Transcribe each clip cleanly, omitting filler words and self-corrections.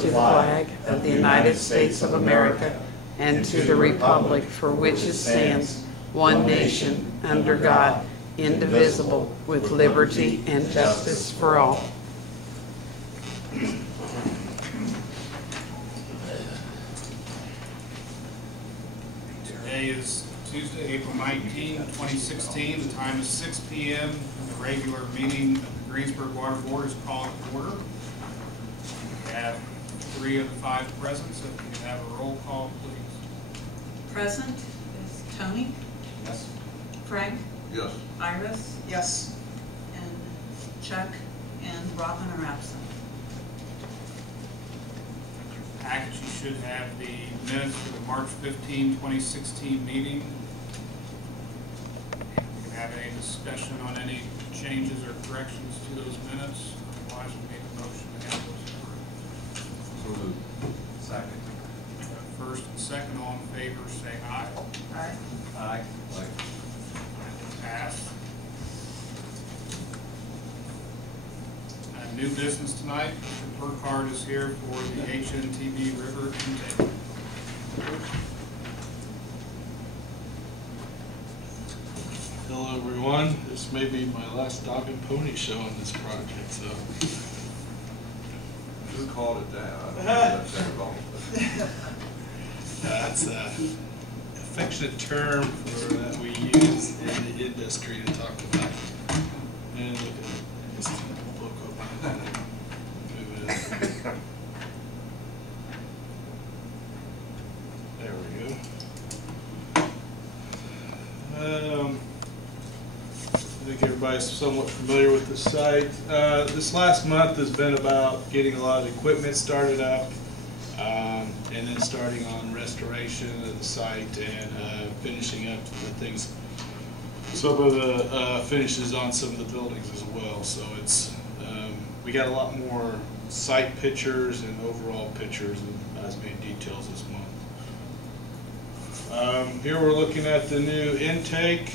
to the flag of the United States of America and to the republic for which it stands, one nation, under God, indivisible, with liberty and justice for all. Today is Tuesday, April 19, 2016. The time is 6 p.m. The regular meeting of the Greensburg Water Board is called to order. We have 3 of the 5 present, so if you could have a roll call, please. Present is Tony. Yes. Frank. Yes. Iris. Yes. And Chuck and Robin are absent. Package, you should have the minutes for the March 15, 2016 meeting. We can have any discussion on any changes or corrections to those minutes. Otherwise, we make a motion to have those approved. So moved. Second. First and second, all in favor, say aye. Aye. Aye. Aye. Pass. New business tonight. Mr. Burkhardt is here for the HNTB river intake. Hello everyone, this may be my last dog and pony show on this project, so. Who called it that? I don't know that's ever wrong. That's an affectionate term that we use in the industry to talk about. And look at this logo behind that. Move it up. There we go. I think everybody's somewhat familiar with the site. This last month has been about getting a lot of equipment started up, and then starting on restoration of the site and finishing up the things, some of the finishes on some of the buildings as well. So it's we got a lot more site pictures and overall pictures and as-made details this month. Here we're looking at the new intake.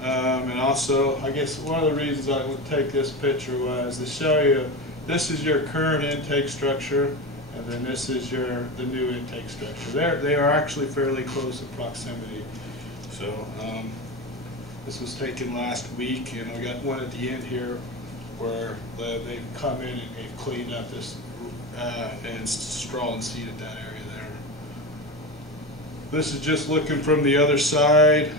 And also, I guess one of the reasons I would take this picture was to show you, this is your current intake structure, and then this is the new intake structure. They are actually fairly close in proximity. So this was taken last week, and we got one at the end here where they've come in and they've cleaned up this and straw and seeded that area there. This is just looking from the other side.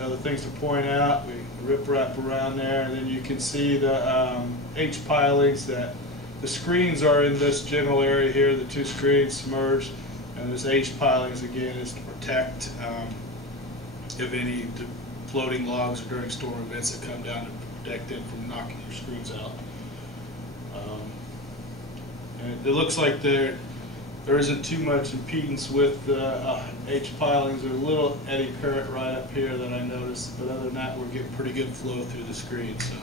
Other things to point out, we rip wrap around there, and then you can see the H pilings. That the screens are in this general area here, the 2 screens submerged, and this H pilings again is to protect if any floating logs or during storm events that come down to protect them from knocking your screens out. And it looks like there isn't too much impedance with the H pilings. There's a little eddy current right up here that I noticed, but other than that, we're getting pretty good flow through the screen. So,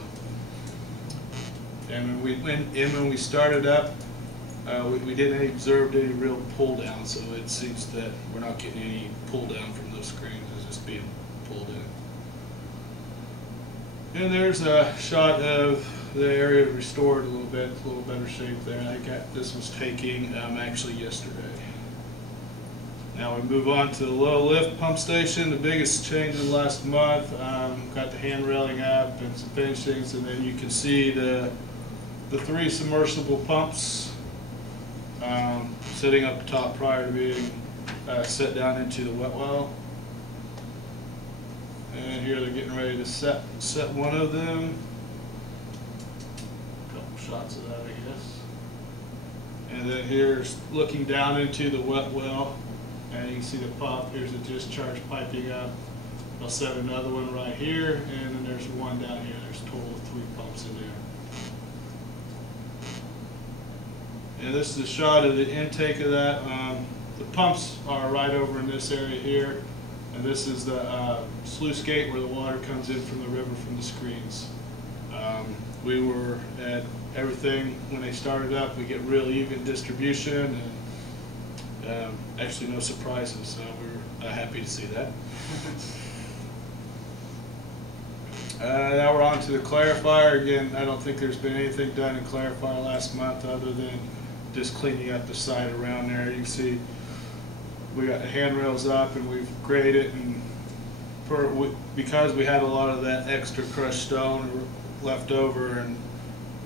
and when we started up, we didn't observe any real pull down. So it seems that we're not getting any pull down from those screens. It's just being pulled in. And there's a shot of the area restored a little bit, a little better shape there. I think this was taking actually yesterday. Now we move on to the low lift pump station. The biggest change in the last month. Got the hand railing up and some finishings, and then you can see the 3 submersible pumps sitting up top prior to being set down into the wet well. And here they're getting ready to set one of them. Shots of that, I guess. And then here's looking down into the wet well, and you can see the pump. Here's the discharge piping up. I'll set another one right here, and then there's one down here. There's a total of 3 pumps in there. And this is a shot of the intake of that. The pumps are right over in this area here, and this is the sluice gate where the water comes in from the river from the screens. We were at everything when they started up. We get real even distribution, and actually no surprises, so we're happy to see that. Now we're on to the clarifier. Again, I don't think there's been anything done in clarifier last month other than just cleaning up the site around there. You can see we got the handrails up and we've graded, and because we had a lot of that extra crushed stone left over,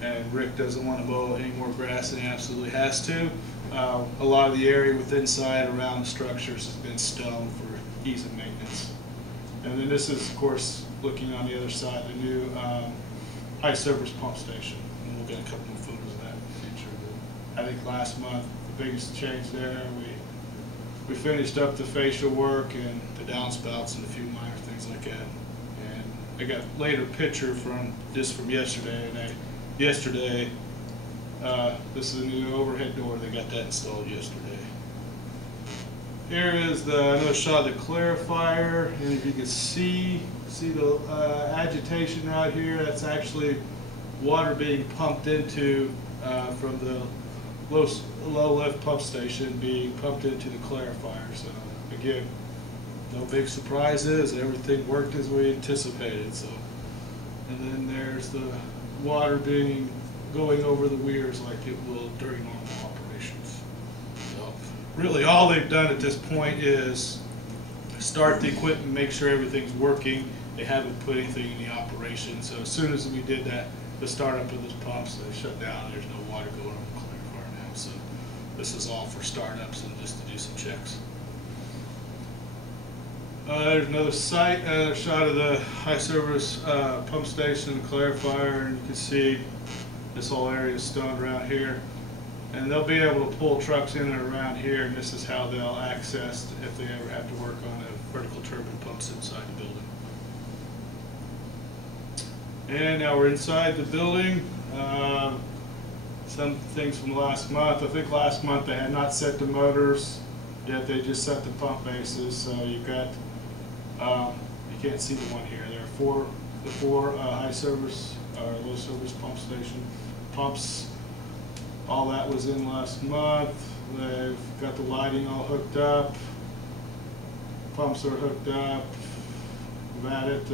and Rick doesn't want to mow any more grass than he absolutely has to, a lot of the area with inside around the structures has been stone for ease of maintenance. And then this is, of course, looking on the other side, the new high service pump station. And we'll get a couple more photos of that in the future. But I think last month, the biggest change there, we finished up the facial work and the downspouts and a few minor things like that. And I got a later picture from yesterday, and yesterday, this is a new overhead door. They got that installed yesterday. Here is another shot of the clarifier, and if you can see the agitation right here, that's actually water being pumped into from the low lift pump station being pumped into the clarifier. So again, no big surprises. Everything worked as we anticipated. So, and then there's the water going over the weirs like it will during normal operations. So really all they've done at this point is start the equipment, make sure everything's working. They haven't put anything in the operation. So as soon as we did that, the startup of those pumps, they shut down. There's no water going over the clarifier now. So this is all for startups and just to do some checks. There's another shot of the high service pump station and clarifier, and you can see this whole area is stoned around here. And they'll be able to pull trucks in and around here, and this is how they'll access if they ever have to work on a vertical turbine pumps inside the building. And now we're inside the building. Some things from last month. I think last month they had not set the motors yet. They just set the pump bases. So you've got, you can't see the one here. There are the four high service or low service pump station pumps. All that was in last month. They've got the lighting all hooked up. Pumps are hooked up. We've added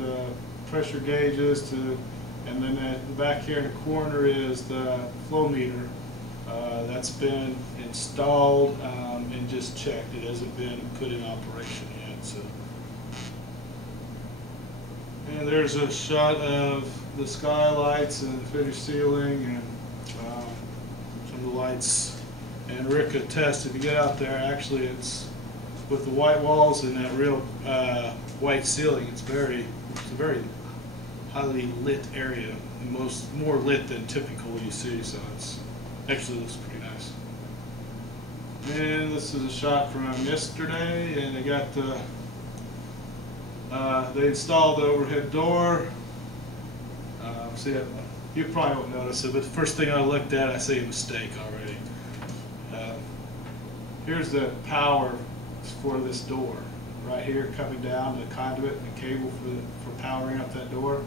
pressure gauges and then at the back here in the corner is the flow meter. That's been installed and just checked. It hasn't been put in operation yet. So, and there's a shot of the skylights and finished ceiling and some of the lights. And Rick could test if you get out there. Actually, it's with the white walls and that real white ceiling. It's a very highly lit area, more lit than typical you see. So it's actually looks pretty nice. And this is a shot from yesterday, and they got the they installed the overhead door. See, you probably won't notice it, but the first thing I looked at, I see a mistake already. Here's the power for this door right here coming down, the conduit and the cable for powering up that door.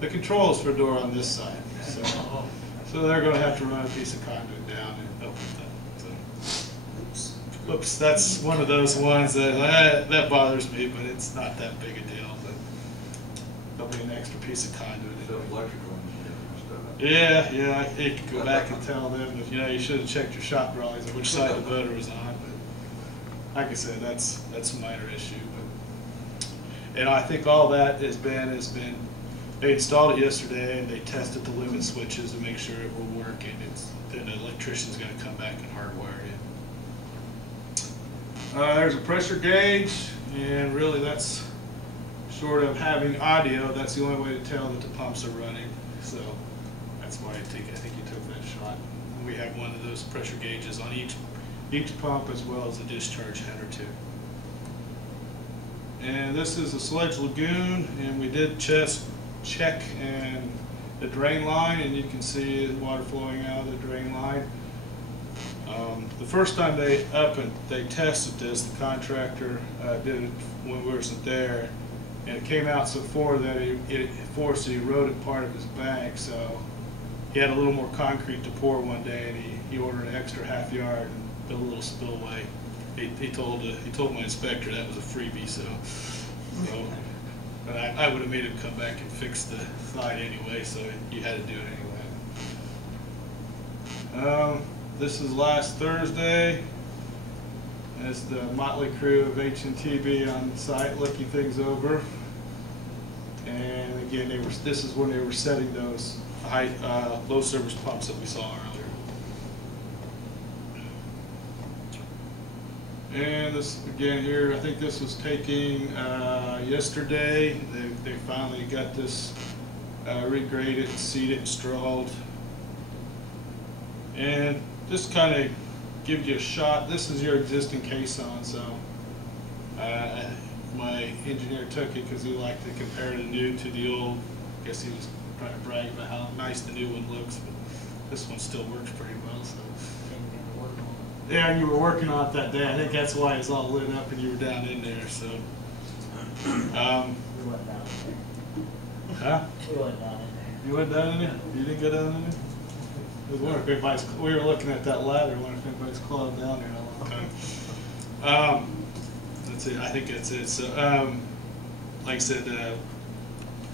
The controls for the door on this side. So they're going to have to run a piece of conduit down and open that. So, oops, that's one of those ones that bothers me, but it's not that big a deal. But there'll be an extra piece of conduit. So electrical engineering and stuff. Yeah, I hate to go back and tell them if you should have checked your shop drawings on which side the motor was on. But like I said, that's a minor issue. But and I think all that has been they installed it yesterday and they tested the limit switches to make sure it will work, and then the electrician's going to come back and hardwire it. There's a pressure gauge, and really that's short of having audio. That's the only way to tell that the pumps are running. So that's why I think you took that shot. And we have one of those pressure gauges on each pump, as well as a discharge head or two. And this is a sludge lagoon, and we did check and the drain line, and you can see the water flowing out of the drain line. The first time they tested this, the contractor did it when we wasn't there, and it came out so far that it forced the eroded part of his bank. So he had a little more concrete to pour one day, and he ordered an extra half yard and built a little spillway. He told my inspector that was a freebie. So but I would have made him come back and fix the slide anyway. So you had to do it anyway. This is last Thursday. As the motley crew of HNTB on site looking things over. And again, this is when they were setting those low service pumps that we saw earlier. And this again here, I think this was taking yesterday. They finally got this regraded, seeded, and strawed. And just kind of give you a shot. This is your existing caisson, so my engineer took it because he liked to compare the new to the old. I guess he was trying to brag about how nice the new one looks, but this one still works pretty well. So. Yeah, and you were working on it that day. I think that's why it's all lit up and you were down in there. So. We went down in there. Huh? We went down in there. You went down in there? You didn't go down in there? I was wondering if anybody's, we were looking at that ladder, wondering if anybody's crawled down there in a long time. That's it, I think that's it. So, like I said, the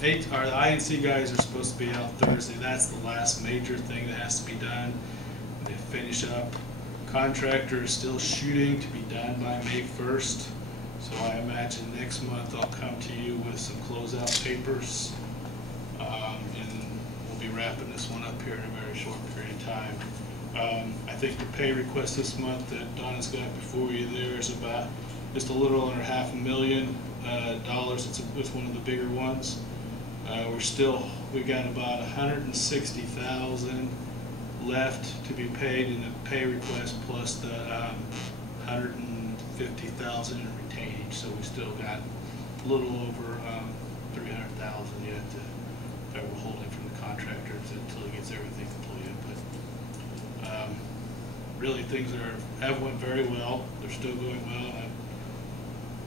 INC guys are supposed to be out Thursday. That's the last major thing that has to be done. They finish up. Contractor is still shooting to be done by May 1st. So I imagine next month I'll come to you with some closeout papers. And we'll be wrapping this one up here in a very short period of time. I think the pay request this month that Donna's got before you there is about just a little under $500,000. It's one of the bigger ones. We got about $160,000 left to be paid in the pay request plus the $150,000 in retainage. So we still got a little over $300,000 yet that we're holding from the contractor until he gets everything completed. But really, things have went very well. They're still going well.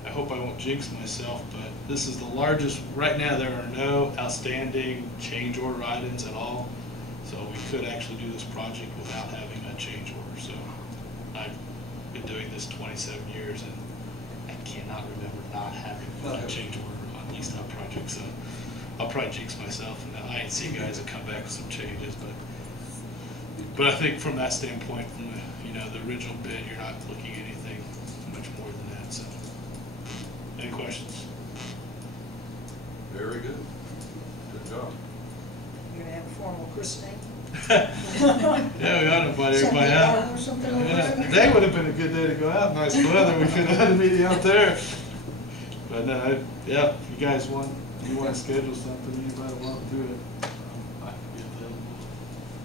I hope I won't jinx myself, but this is the largest. Right now, there are no outstanding change order items at all. So we could actually do this project without having a change order. So I've been doing this 27 years, and I cannot remember not having a change order on these type projects. So I'll probably jinx myself, and the INC guys will come back with some changes. But I think from that standpoint, from the original bid, you're not looking at anything much more than that. So, any questions? Very good. Good job. You're gonna have a formal christening? Yeah, we ought to invite everybody out. Or something like Yeah, that? today would have been a good day to go out. Nice weather. We could have had a meeting out there. But yeah, if you guys want to schedule something, anybody want to do it, I can be available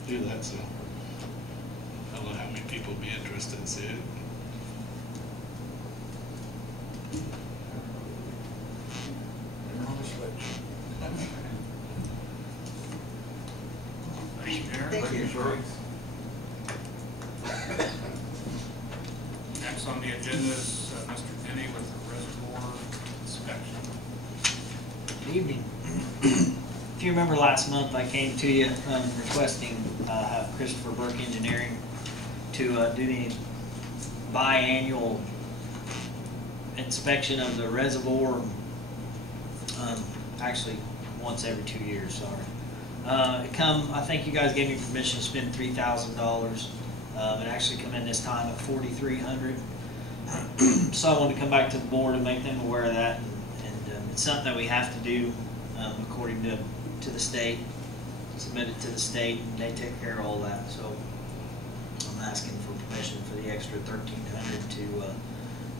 to do that. So I don't know how many people would be interested in seeing it. Thank you, Darren. Thank you. Sure. Next on the agenda is Mr. Denny with the Reservoir Inspection. Good evening. If you remember last month, I came to you requesting have Christopher Burke Engineering to do the biannual inspection of the reservoir. Actually, once every 2 years. Sorry. I think you guys gave me permission to spend $3,000. It actually come in this time at $4,300. So I wanted to come back to the board and make them aware of that, and it's something that we have to do according to the state. Submit it to the state, and they take care of all that. So I'm asking for permission for the extra $1,300 to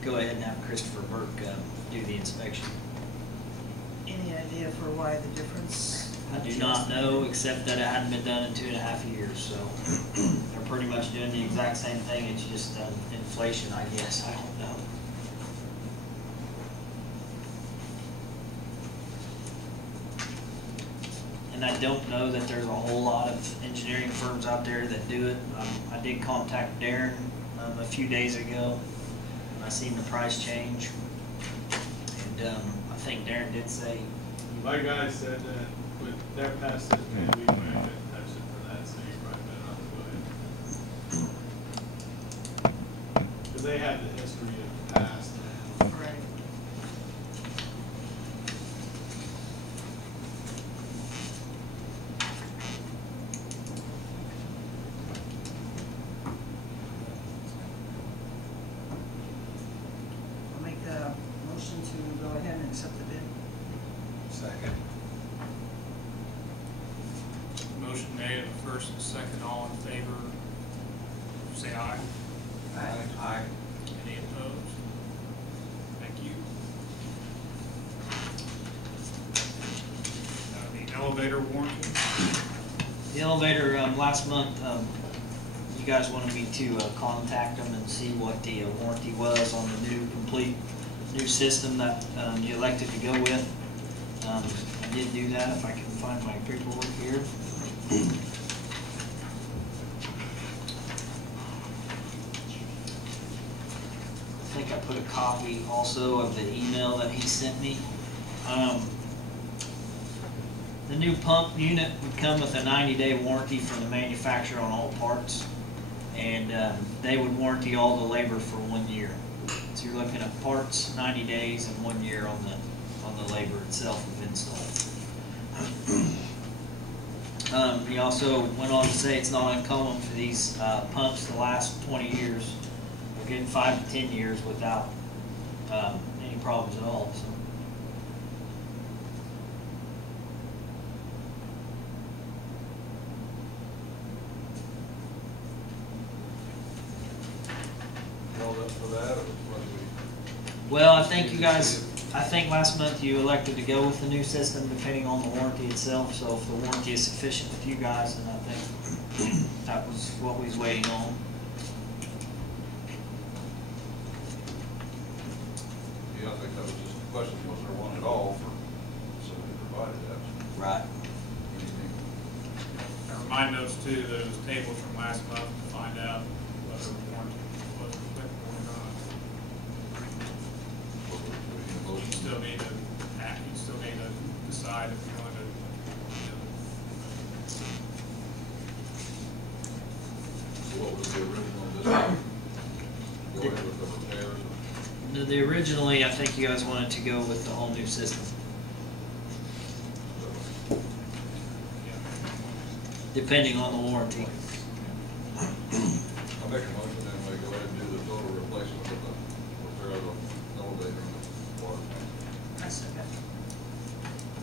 go ahead and have Christopher Burke do the inspection. Any idea for why the difference? I do not know, except that it hadn't been done in 2.5 years, so they're pretty much doing the exact same thing. It's just inflation, I guess. I don't know. And I don't know that there's a whole lot of engineering firms out there that do it. I did contact Darren a few days ago, and I seen the price change. And I think Darren did say, My guy said that with their past history, we might have touched it for that, so you probably better not go ahead. Because they have the history of the past. Right. motion made, and a first and a second, all in favor, say aye. Aye. Any opposed? Thank you. The elevator warranty. The elevator, last month, you guys wanted me to contact them and see what the warranty was on the new system that you elected to go with. I did do that, if I can find my paperwork here. I think I put a copy also of the email that he sent me. The new pump unit would come with a 90-day warranty from the manufacturer on all parts, and they would warranty all the labor for 1 year. So you're looking at parts, 90 days, and 1 year on the labor itself of install. He also went on to say it's not uncommon for these pumps to last 20 years. We're getting 5 to 10 years without any problems at all. So. Held up for that, or what do we? Well, I think last month you elected to go with the new system depending on the warranty itself. So if the warranty is sufficient with you guys, then I think that was what we was waiting on. Yeah, I think that was just the question, was there one at all for somebody provided that? Right. Anything? I remind those two, those tables from last month to find out whether the warranty was applicable or not. What was the You motion? still need to act, you still need to decide if you want to, What was the original design? Go ahead with the repairs? Originally, I think you guys wanted to go with the whole new system, depending on the warranty. I make a motion then we go ahead and do the total replacement of the repair of the elevator and the water tank. I second.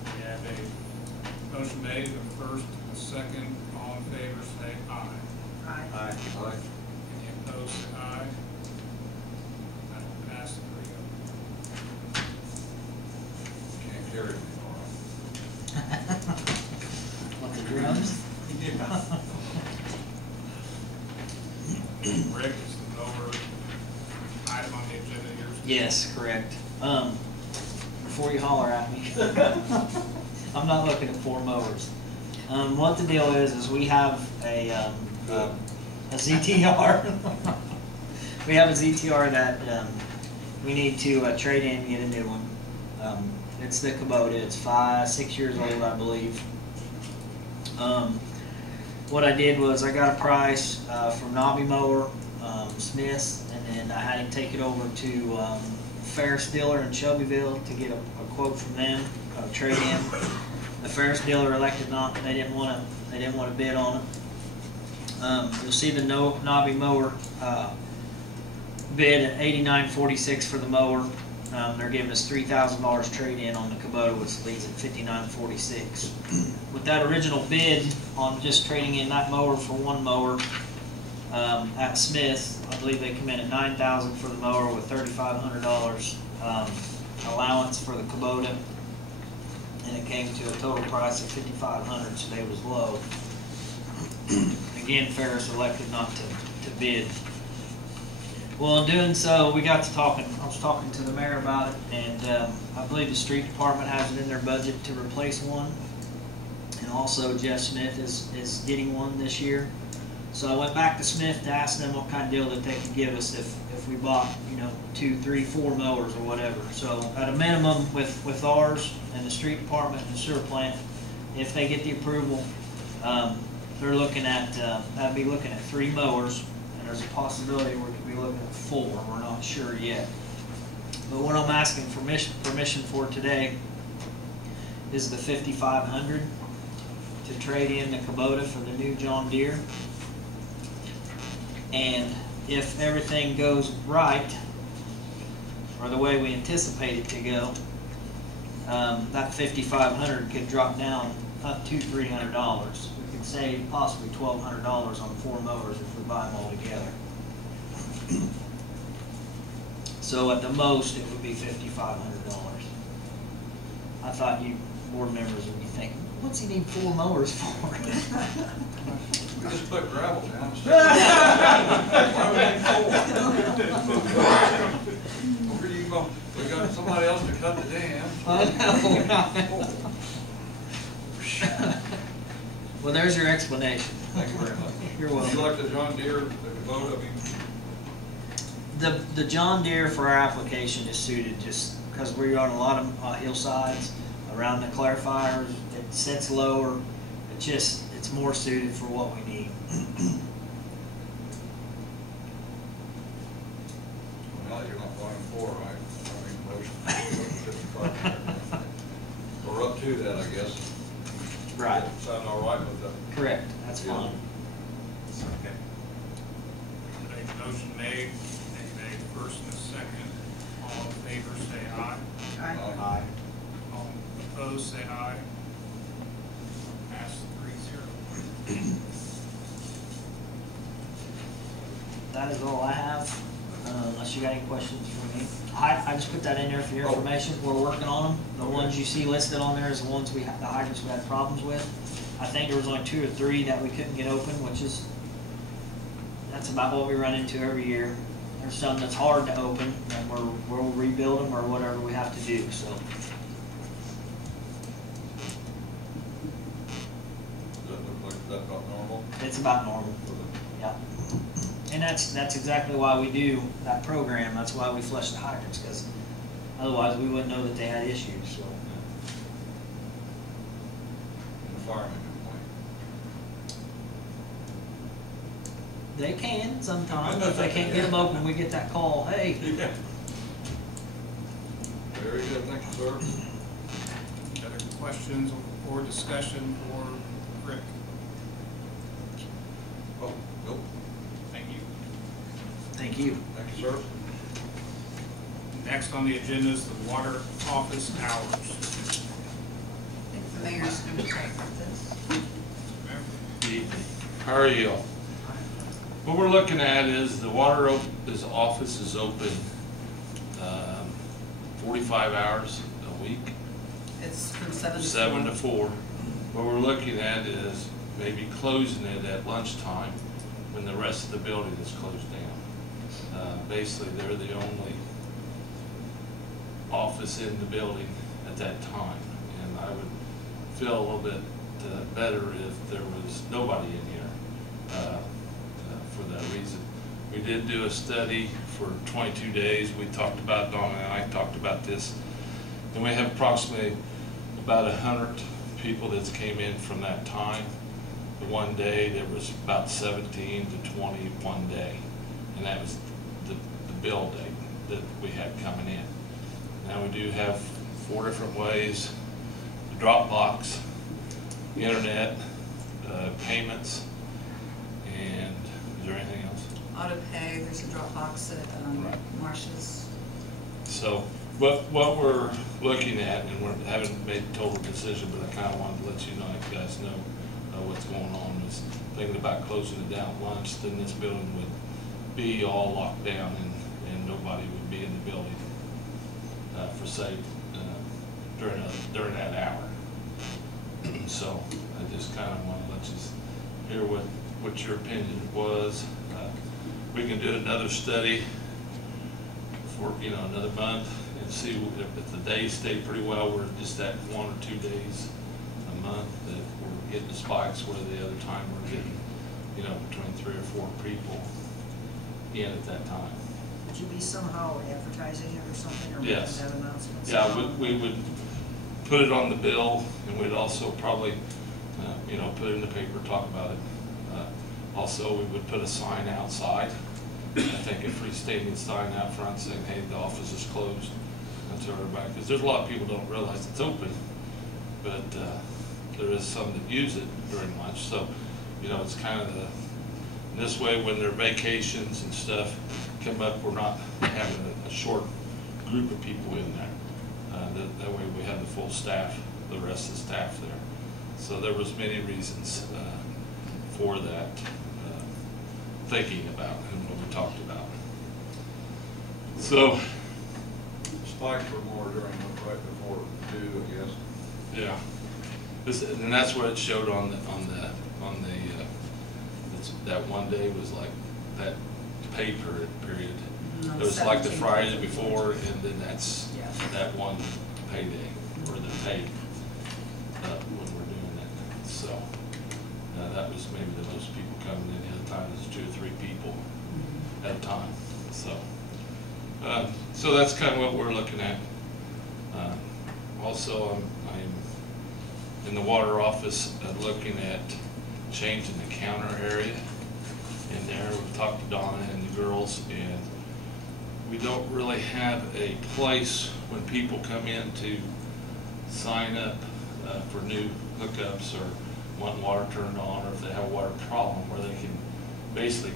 we have a motion made, a first, a second, all in favor, say aye. Aye. Aye. Any opposed, say aye. That passed 3-0. Can't carry it anymore. Like the drums? Rick, is the mower item on the agenda yours? Yes, correct. Before you holler at me, I'm not looking at 4 mowers. What the deal is we have a ZTR. We have a ZTR that we need to trade in and get a new one. It's the Kubota. It's 5-6 years old, I believe. What I did was I got a price from Knobby Mower, Smith's, and then I had him take it over to Ferris Dealer in Shelbyville to get a quote from them, trade in. The Ferris Dealer elected not; they didn't want to bid on it. You'll see the Knobby Mower bid at $89.46 for the mower. They're giving us $3,000 trade in on the Kubota, which leaves at $59.46. With that original bid on just trading in that mower for one mower at Smith, I believe they come in at $9,000 for the mower with $3,500 allowance for the Kubota, and it came to a total price of $5,500, so they was low. Again, Ferris elected not to bid. Well, in doing so, we got to talking. I was talking to the mayor about it, and I believe the street department has it in their budget to replace one. And also, Jeff Smith is getting one this year. So I went back to Smith to ask them what kind of deal that they could give us if we bought, 2, 3, 4 mowers or whatever. So at a minimum, with ours and the street department and the sewer plant, if they get the approval, they're looking at that'd be looking at 3 mowers. There's a possibility we could be looking at 4. We're not sure yet. But what I'm asking permission for today is the $5,500 to trade in the Kubota for the new John Deere. And if everything goes right, or the way we anticipate it to go, that $5,500 could drop down up to $300. We could save possibly $1,200 on 4 mowers if we buy them all together. So at the most, it would be $5,500. I thought you board members would be thinking, what's he need 4 mowers for? We just put gravel down. Why would we need 4? Where do you go? We got somebody else to cut the dam. I know. Well, there's your explanation. Thank you very much. You're You welcome. like the John Deere, the Kubota, I mean, The John Deere for our application is suited just because we're on a lot of hillsides around the clarifiers. It sits lower. It's more suited for what we need. now that you're not buying 4, right? I mean, motion. We're up to that, I guess. Right. Sound all right with that? Correct. That's fine. Okay. A motion made, first and a second. All in favor, say aye. Aye. All opposed, say aye. Pass 3-0. That is all I have, unless you got any questions for me. I just put that in there for your information. We're working on them. The ones you see listed on there is the ones the hydrants we had problems with. I think there was only 2 or 3 that we couldn't get open, that's about what we run into every year. There's some that's hard to open, and we'll rebuild them or whatever we have to do, so. Does that look like that's about normal? It's about normal, yeah. And that's exactly why we do that program. That's why we flush the hydrants, because otherwise we wouldn't know that they had issues, so. And the firemen complain. They can sometimes. If they can't get them open, we get that call, hey. Yeah. Very good, thank you, sir. Other questions or discussion for Rick? Oh, nope. Thank you. Thank you. Thank you, sir. Next on the agenda is the water office hours. I think the mayor's going to take this. How are you? What we're looking at is the water office is open 45 hours a week, It's from 7 to 4. 7 to 4. What we're looking at is maybe closing it at lunchtime when the rest of the building is closed down. Basically, they're the only office in the building at that time, and I would feel a little bit better if there was nobody in here for that reason. We did do a study for 22 days. We talked about, Donna and I talked about this, and we have approximately about 100 people that's came in from that time. The one day there was about 17 to 20 one day, and that was the bill day that we had coming in. Now we do have 4 different ways: the Dropbox, the internet, payments, and is there anything else? Auto pay, there's a Dropbox at Right. Marsh's. So what we're looking at, and we haven't made a total decision, but I kind of wanted to let you guys know what's going on, is thinking about closing it down at lunch. Then this building would be all locked down, and nobody would be in the building for say during that hour. So I just kind of want to let you hear what your opinion was. We can do another study for another month and see if the days stay pretty well. We're just at 1 or 2 days a month that we're getting the spikes, where the other time we're getting between 3 or 4 people in at that time. Would you be somehow advertising it or something, or making Yes. that announcement? Yeah, we would put it on the bill, and we'd also probably, put it in the paper, talk about it. Also, we would put a sign outside, I think a freestanding sign out front saying, hey, the office is closed, until everybody, because there's a lot of people don't realize it's open, but there is some that use it during lunch. So, it's kind of this way when their vacations and stuff come up, we're not having a short group of people in there. That way we have the full staff, the rest of the staff there. So there was many reasons for that, thinking about and what we talked about. So, Spikes were more during the, right before due, I guess. yeah, and that's what it showed on the that one day was like that pay period. On It was like the 17th. Friday before, and then that's Yeah. that one payday or the pay when we're doing it. So that was maybe the most people coming in. The other time it was 2 or 3 people at a time. So that's kind of what we're looking at. Also, I'm in the water office looking at changing the counter area in there. We've talked to Donna and the girls, and we don't really have a place when people come in to sign up for new hookups or want water turned on, or if they have a water problem, where they can basically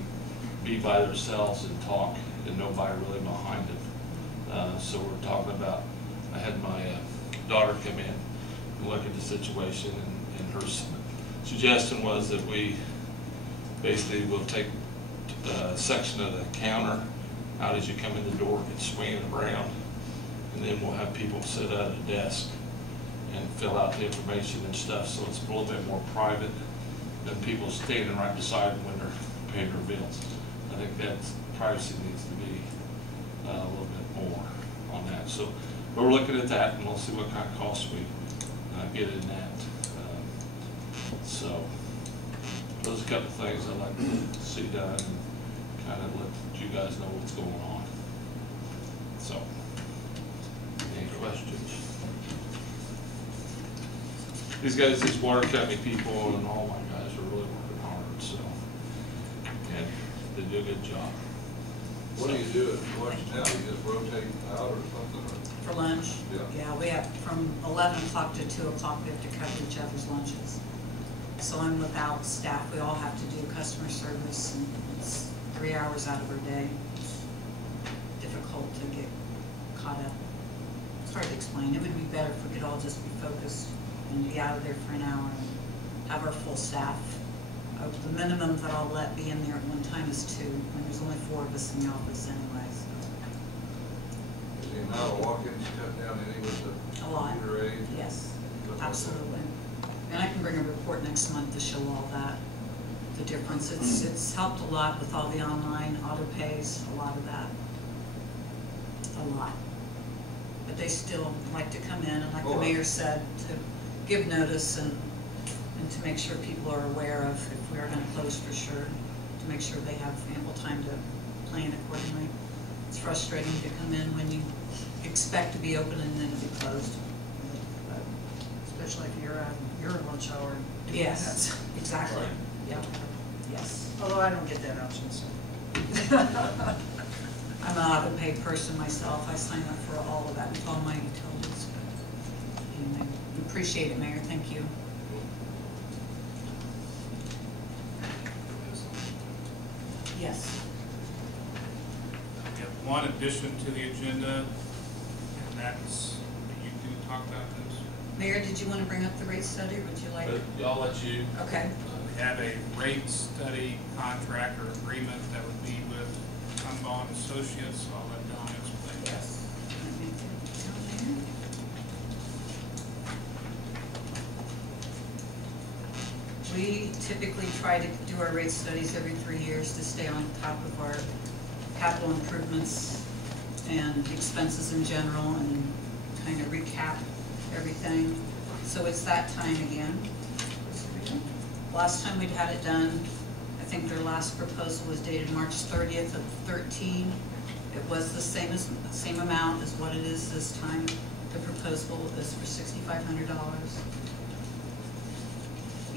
be by themselves and talk and nobody really behind them. So we're talking about, I had my daughter come in and look at the situation, and her suggestion was that we basically will take a section of the counter out as you come in the door and swing it around, and then we'll have people sit at a desk and fill out the information and stuff, so it's a little bit more private than people standing right beside them when they're paying their bills. I think that privacy needs to be a little bit more on that. So we're looking at that, and we'll see what kind of costs we get in that. So those are a couple of things I'd like to see done, and kind of let you guys know what's going on. So, any questions? These guys, these water company people, and all my guys are really working hard, so, and they do a good job. What do you do at lunch now? You just rotate out or something? Or? For lunch? Yeah. Yeah, we have, from 11 o'clock to 2 o'clock, we have to cover each other's lunches. So I'm without staff. We all have to do customer service, and it's 3 hours out of our day. It's difficult to get caught up. It's hard to explain. It would be better if we could all just be focused and be out of there for an hour and have our full staff. The minimum that I'll let be in there at one time is 2, when there's only 4 of us in the office anyway. So. Is the amount of walk-ins cut down any with the A lot. computer aid? Yes, Stuff like that? absolutely. And I can bring a report next month to show all that, the difference. It's helped a lot with all the online auto pays, a lot of that. A lot. But they still like to come in, and like the mayor said, to give notice and to make sure people are aware of if we are going to close for sure, to make sure they have ample time to plan accordingly. It's frustrating to come in when you expect to be open and then to be closed. Especially if you're on your lunch hour. doing Yes, that. exactly. Right. Yep. Yes. Although I don't get that option, so. I'm an auto pay person myself. I sign up for all of that with all my utilities. Anyway, appreciate it, Mayor. Thank you. Yes. We have one addition to the agenda, and that's, you can talk about this. Mayor, did you want to bring up the rate study, or would you like? I'll let you. Okay. We have a rate study contract or agreement that would be with Sunbond Associates, so I'll let Don explain. Yes. Let me get it down there. We typically try to do our rate studies every 3 years to stay on top of our capital improvements and expenses in general, and kind of recap everything. So it's that time again. Last time we'd had it done, I think their last proposal was dated March 30th of 13. It was the same amount as what it is this time. The proposal is for $6,500.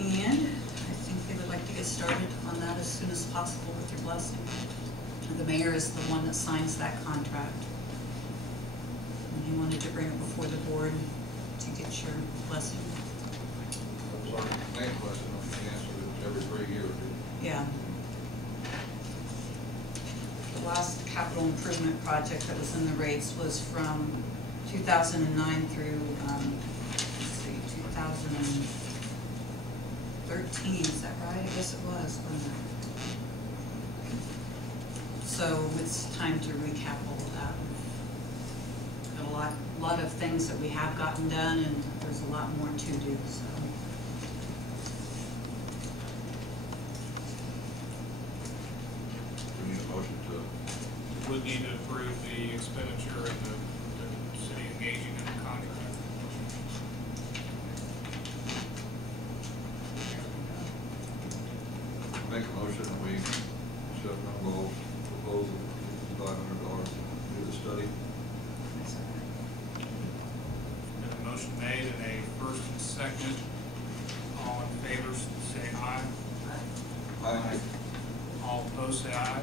And I think they would like to get started on that as soon as possible with your blessing. The mayor is the one that signs that contract. And he wanted to bring it before the board to get your blessing. That was our main question, the answer is every 3 years. Yeah. The last capital improvement project that was in the rates was from 2009 through, let's see, 2000. 13, is that right? I guess it was, wasn't it? So it's time to recap all of that. Got a lot of things that we have gotten done, and there's a lot more to do, so. We need a motion to, We need to approve the expenditure and the city engaging in the contract. make a motion that we accept Humboldt's proposal for $500 to do the study. Been a motion made and a first and second. All in favor, say aye. Aye. All opposed, say aye.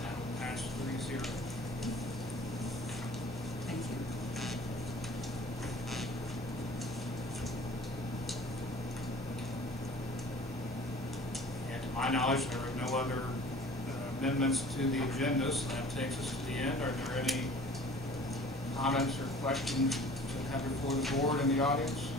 That will pass 3-0. Thank you. And to my knowledge, there are no other amendments to the agenda, so that takes us to the end. Are there any comments or questions to come before the board and the audience?